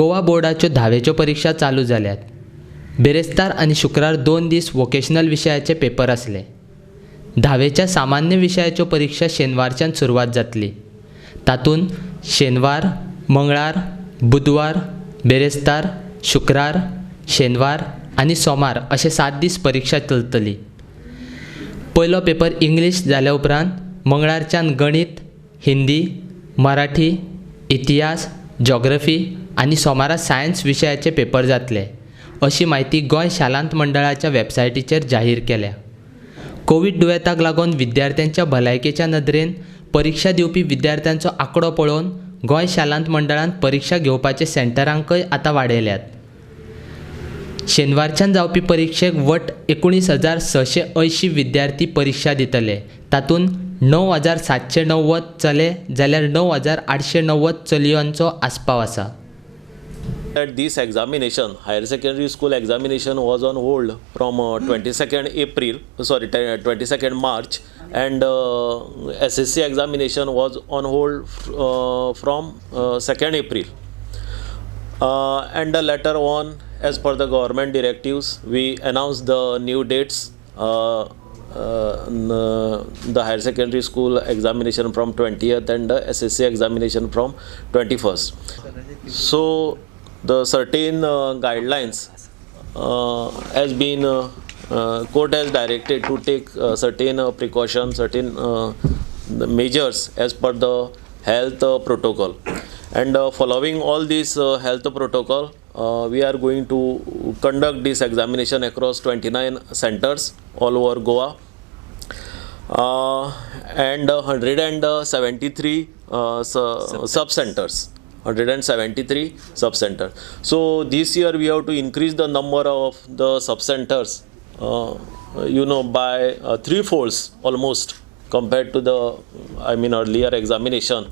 गोवा बोर्डाच्यो 10वेच्यो परीक्षा चालू जाल्यात. बेरेस्तार आनी शुक्रार 2 दीस वोकेशनल विशयाचे पेपर आसले. 10वेच्या सामान्य विशयाच्यो परीक्षा शेनवारच्यान सुरवात जातली. तातूंत शेनवार, मंगळार, बुधवार, बेरेस्तार, शुक्रार, शेनवार आनी सोमार अशे 7 दीस परीक्षा चलतली. पयलो पेपर इंग्लीश जाल्या उपरांत मंगळारच्यान गणित, हिंदी, मराठी, इतिहास, जॉग्रफी आनी सोमारा सायन्स विशयाचे पेपर जातले अशी म्हायती गोंय शालांत मंडळाच्या वेबसायटीचेर जाहीर केल्या. कोविड दुयेंताक लागून विद्यार्थ्यांच्या भलायकेच्या नदरेन परीक्षा दिवपी विद्यार्थ्यांचो आंकडो पळोवन गोंय शालांत मंडळान परीक्षा घेवपाचे सेंटरांकय आतां वाडयल्यात. शेनवारच्यान जावपी परीक्षेक वट 19,680 विद्यार्थी परीक्षा दितले. तातूंत 9,790 चले जाल्यार 9,890 चलयांचो आस्पाव आसा. That this examination, higher secondary school examination, was on hold from 22nd March, and SSC examination was on hold from 2nd April. And later on, as per the government directives, we announced the new dates. The higher secondary school examination from 20th and the SSC examination from 21st. So the certain guidelines has been court has directed to take certain precautions, certain measures as per the health protocol, and following all these health protocol, we are going to conduct this examination across 29 centers all over Goa, and 173 sub-centers. 173 sub-centers. So this year we have to increase the number of the sub-centers, by 3-folds almost compared to the earlier examination.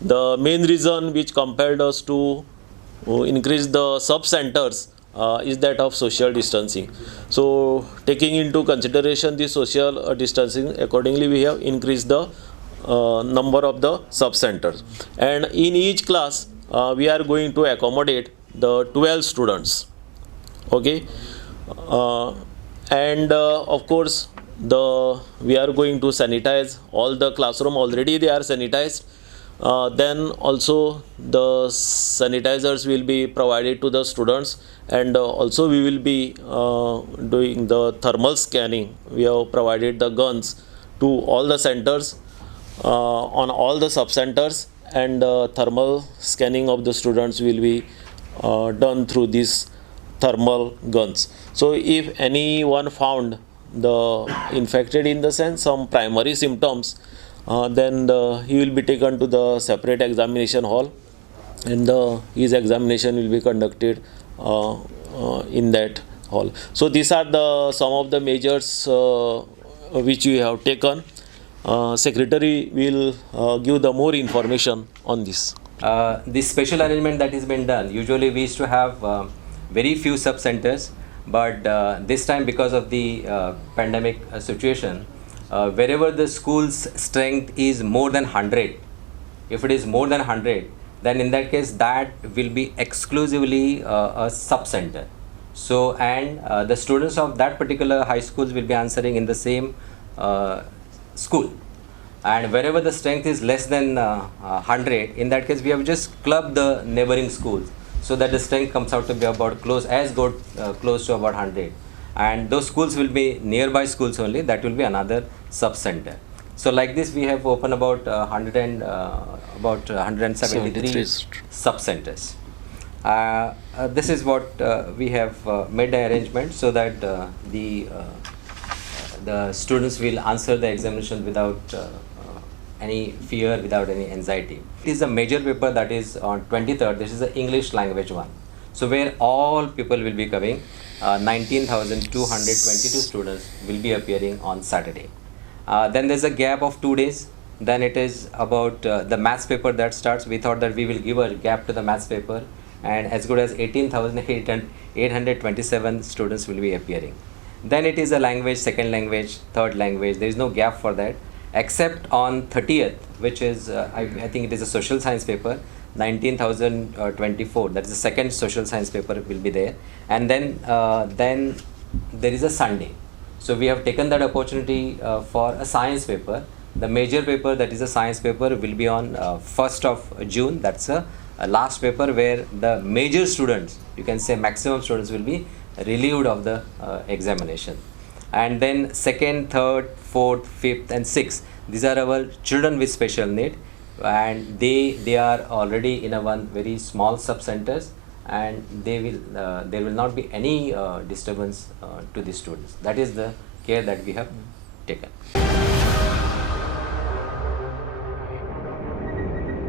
The main reason which compelled us to increase the sub-centers is that of social distancing. So taking into consideration the social distancing, accordingly we have increased the number of the sub-centers, and in each class we are going to accommodate the 12 students. Okay, and of course we are going to sanitize all the classroom. Already they are sanitized. Then also the sanitizers will be provided to the students, and also we will be doing the thermal scanning. We have provided the guns to all the centers, on all the sub-centers, and thermal scanning of the students will be done through these thermal guns. So if anyone found the infected in the sense some primary symptoms, then he will be taken to the separate examination hall, and his examination will be conducted in that hall. So these are some of the measures which we have taken. Secretary will give the more information on this. This special arrangement that has been done, usually we used to have very few sub-centers, but this time because of the pandemic situation, wherever the school's strength is more than 100, if it is more than 100, then in that case that will be exclusively a sub-center. So, and the students of that particular high schools will be answering in the same school, and wherever the strength is less than 100, in that case we have just clubbed the neighboring schools so that the strength comes out to be about close to about 100, and those schools will be nearby schools only. That will be another sub-center. So like this we have opened about 173 sub-centers. This is what we have made the arrangement so that the students will answer the examination without any fear, without any anxiety. It is a major paper that is on 23rd. This is the English language one. So where all people will be coming, 19,222 students will be appearing on Saturday. Then there's a gap of 2 days. Then it is about the maths paper that starts. We thought that we will give a gap to the maths paper, and as good as 18,827 students will be appearing. Then it is a language, second language, third language. There is no gap for that, except on 30th, which is I think it is a social science paper. 19,024. That is the second social science paper will be there, and then there is a Sunday. So we have taken that opportunity for a science paper. The major paper, that is a science paper, will be on 1st of June. That's a last paper where the major students, you can say maximum students, will be relieved of the examination. And then second, third, fourth, fifth, and sixth, these are our children with special need, and they are already in a one very small sub centers, and there will not be any disturbance to the students. That is the care that we have taken.